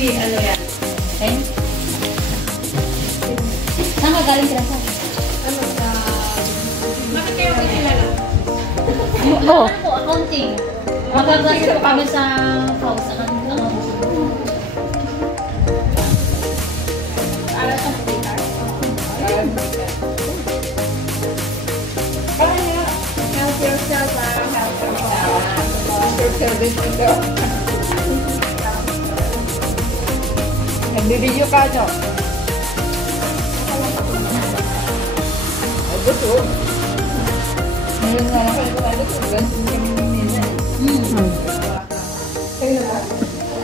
si, ano yan? Eh? Saan ka galing sila sa? Ano sa... Bakit kayo kilala? Oo. Ako, accounting. Magagastos ko kami sa house. Para sa hospital? Help yourself, help yourself. Service ito. Nagbibideo ka, no? Ay, gusto. Ngayon nga lang kayo gusto. Ganito kami nila.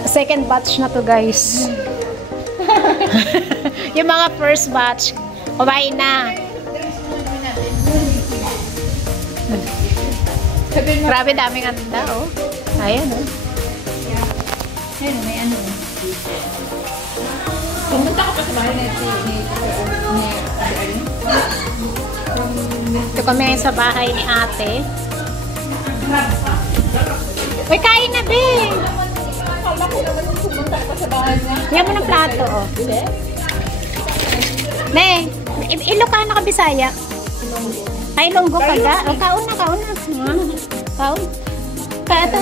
Second batch na to, guys. Yung mga first batch, kumain na. Grabe daming handa, oh. Ayan, oh. Ayun, may ano. Pumunta ka pa sa bahay ni Ito kami ngayon sa bahay ni ate. Uy, kain na, be! Akala ko naman yung pumunta ka pa sa bahay niya. Yan mo ng plato, oh. Ne, Ilocano ka, Bisaya? Ay, Ilonggo ka ga? O, kaon na. Kaon. Ito.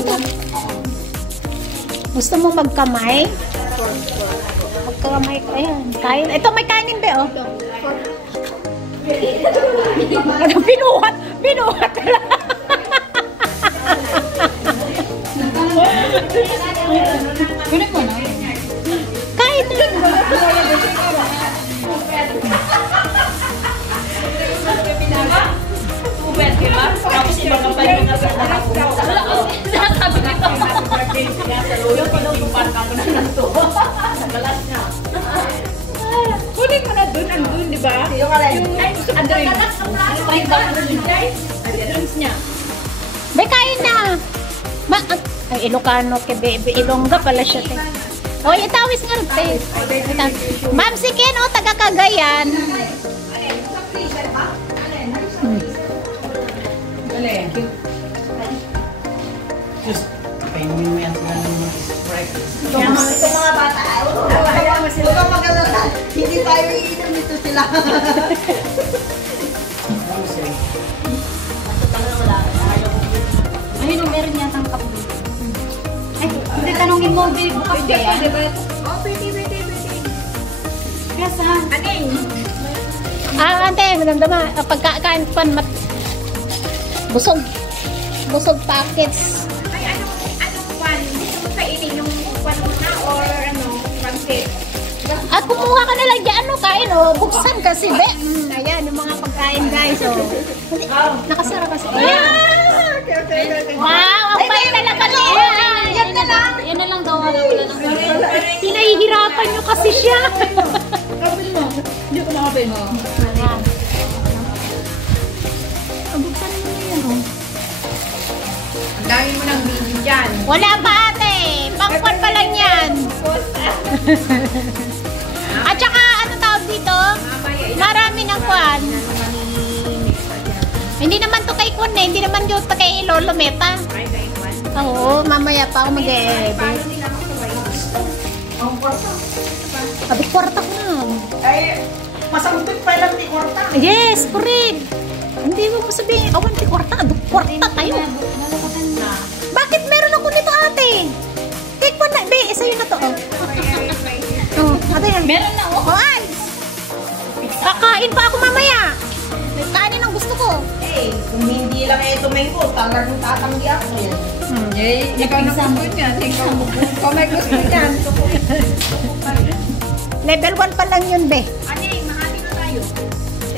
Gusto mo magkamay? Magkamay ka. Ayan, kain. Ito, may kanin, be, oh. Binuhat lang. Kunin mo na. Kain na. Ubed, di ba? Tapos iba ka pa yung sabi nito. Yung pag-upan ka mo na nito. Nagalas niya. Kunin mo na dun, andun, di ba? Yung drinks. Drinks niya. May kain na. Ay, Ilocano ke bebe. Ilongga pala siya, te. Oy, itawis nga rin, te. Ma'am si Ken, oh, taga Cagayan. Just painin mo yan sila ng mga Sprite. Ito mga bata. Huwag kang mag-alala. Hindi tayo iinom nito sila. Ano sila? Ayun, meron yatang kape. Ay, hindi tanongin mo, babe, bukas ba yan? Oh, pwede. Yes, ha? Aning? Ante, madamdama. Pagkakain pan busog packets. Ay, anong pan? Gusto mo kainin yung pan mo na or pancake? At kumuha ka na lang dyan, ano, kain, oh. Buksan kasi, be. Ayan, yung mga pagkain, guys, oh. Nakasara kasi. Ayan. Okay. Wow, ang pay na lang kasi. Yan na lang. Yan na lang daw, wala ng Pinahihirapan nyo kasi siya. Kapin mo. Hindi ko makapin mo. Ayan. Buksan mo na yan, oh. Ang dami mo ng baby dyan. Wala pa, ate. Pangkwan pa lang yan. At saka, ano tawag dito? Marami ng kwan. Hindi naman to kay Kun eh. Hindi naman to kay Lolo Meta. Oo, mamaya pa ako mag-e-edit. Abi, kwarta ko na. Ay, masagutin pa lang ni Korta. Yes, correct. Hindi mo sabihin, awan si kwarta. Abi, kwarta tayo. Bakit meron ako nito, ate? Take one na. Be, isa yun na to. Oh, ate yan. Meron na, oh. Oh, ay. Kakain pa ako mamaya. Kanin ang gusto ko. Eh, kung hindi lang ito may ko, talagang tatanggi ako yan. Eh, ikaw na gusto niyan. Kung may gusto niyan, Level 1 pa lang yun, be. Ate, mahati na tayo.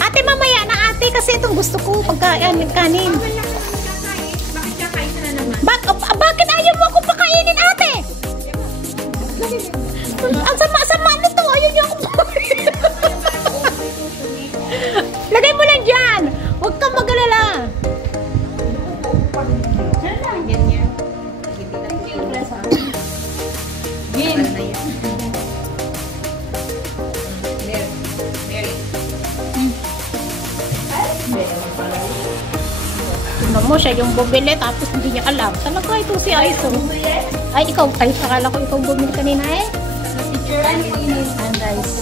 Ate, mamaya na ate kasi itong gusto ko pagkain ng kanin. Bakit kakain ka na naman? Bakit ayaw mo ako pakainin, ate? Ang sama-sama nito. Ayaw niyo ako pakainin. Lagay mo lang dyan. Huwag kang mag-alala. Gin. Tignan mo, siya yung bumili tapos hindi niya alam. Talaga ito si Aiso. Ay, ikaw. Ay, akala ko ikaw bumili kanina eh. Ano po yun? Ayan guys.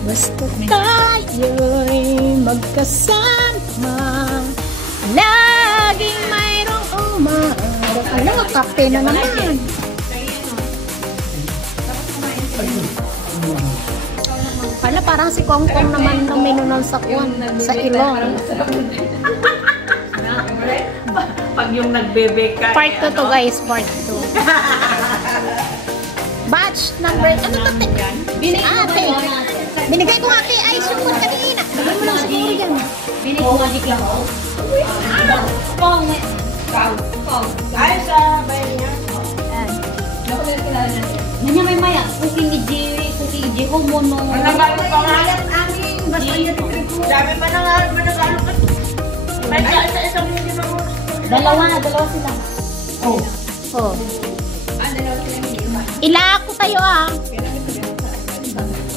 Basta tayo'y magkasama, laging mayroong umaaraw. Alam mo, kape na naman. Hala, parang si Kongkong naman na minunal sa kwan, sa ilong. Pag yung nagbebe ka. Part 2 to guys, part 2. Batch number, ano to? Ate. Binigay ko nga kay Ice yung kwan kanina. Bigyan mo lang siguro yan. Binig ko magic lang ako. Pong. Ay, sa bayan niya. Nanya may maya. Cooking iji homo no. Ano ba yung pangalan amin? Basta yun. Dami pa na nga, managano ka. May isa-isa mo yung ginagawa. Dalawa sila. Oh. Ila ako tayo ah.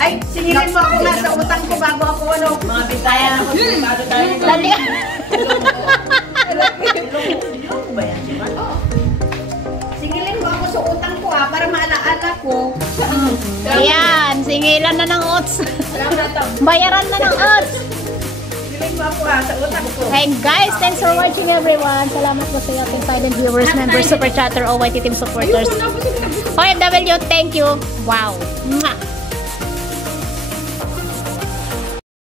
Ay, singilin mo ako nga sa utang ko bago ako ano. Mga bitaya na ako. Bago tayo. Dali. Ilong ba yan, di ba? Oo. Singilin mo ako sa utang ko para maalaala ko. Ayan, singilan na ng oats. Salamat na. Bayaran na ng oats. Singilin mo ako sa utang ko. And guys, thanks for watching everyone. Salamat po sa ating silent viewers, members, super chatter, OYT team supporters. OFW, thank you. Wow. Mwah.